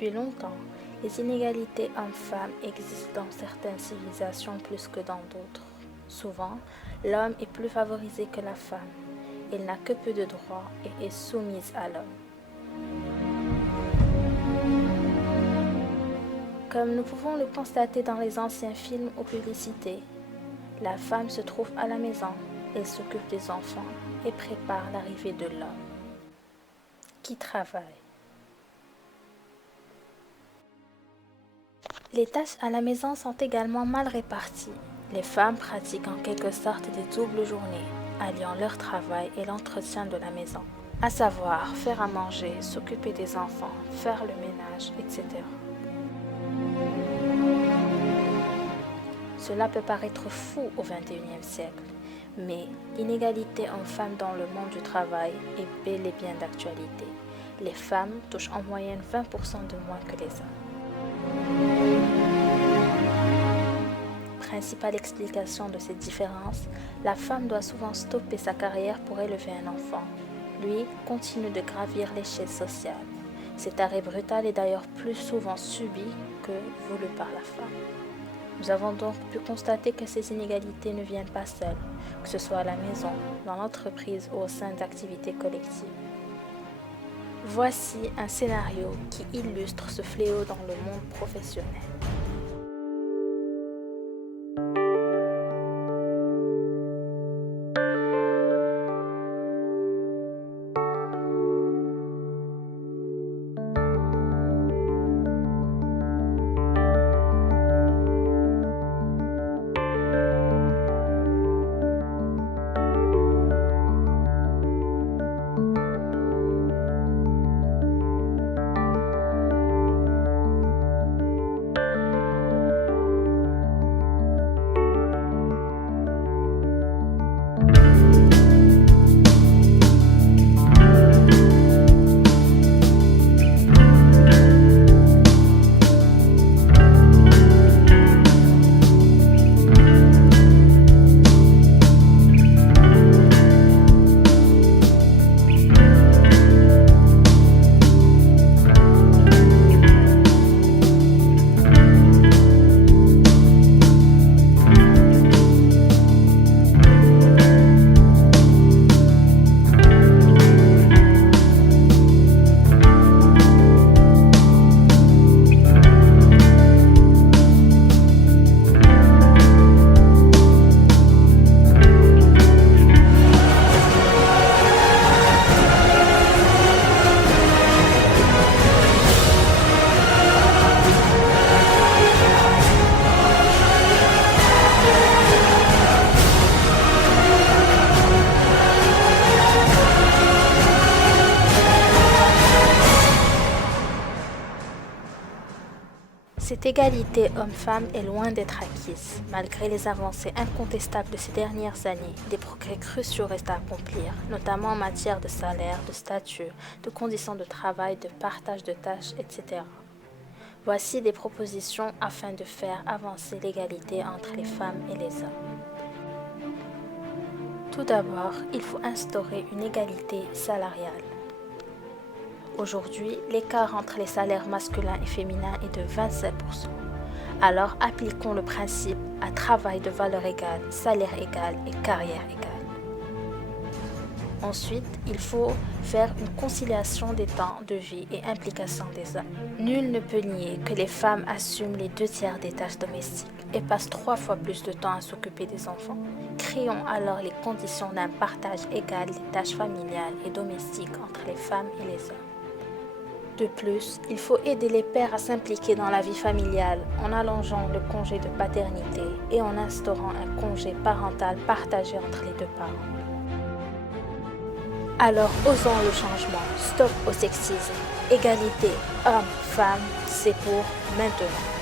Depuis longtemps, les inégalités hommes-femmes existent dans certaines civilisations plus que dans d'autres. Souvent, l'homme est plus favorisé que la femme. Il n'a que peu de droits et est soumise à l'homme. Comme nous pouvons le constater dans les anciens films ou publicités, la femme se trouve à la maison, elle s'occupe des enfants et prépare l'arrivée de l'homme, qui travaille. Les tâches à la maison sont également mal réparties. Les femmes pratiquent en quelque sorte des doubles journées, alliant leur travail et l'entretien de la maison, à savoir faire à manger, s'occuper des enfants, faire le ménage, etc. Cela peut paraître fou au XXIe siècle, mais l'inégalité homme-femme dans le monde du travail est bel et bien d'actualité. Les femmes touchent en moyenne 20% de moins que les hommes. Principale explication de cette différence, la femme doit souvent stopper sa carrière pour élever un enfant. Lui continue de gravir l'échelle sociale. Cet arrêt brutal est d'ailleurs plus souvent subi que voulu par la femme. Nous avons donc pu constater que ces inégalités ne viennent pas seules, que ce soit à la maison, dans l'entreprise ou au sein d'activités collectives. Voici un scénario qui illustre ce fléau dans le monde professionnel. Cette égalité homme-femme est loin d'être acquise. Malgré les avancées incontestables de ces dernières années, des progrès cruciaux restent à accomplir, notamment en matière de salaire, de statut, de conditions de travail, de partage de tâches, etc. Voici des propositions afin de faire avancer l'égalité entre les femmes et les hommes. Tout d'abord, il faut instaurer une égalité salariale. Aujourd'hui, l'écart entre les salaires masculins et féminins est de 27%. Alors appliquons le principe à travail de valeur égale, salaire égal et carrière égale. Ensuite, il faut faire une conciliation des temps de vie et implication des hommes. Nul ne peut nier que les femmes assument les 2/3 des tâches domestiques et passent 3 fois plus de temps à s'occuper des enfants. Créons alors les conditions d'un partage égal des tâches familiales et domestiques entre les femmes et les hommes. De plus, il faut aider les pères à s'impliquer dans la vie familiale en allongeant le congé de paternité et en instaurant un congé parental partagé entre les deux parents. Alors osons le changement, stop au sexisme, égalité homme-femme, c'est pour maintenant.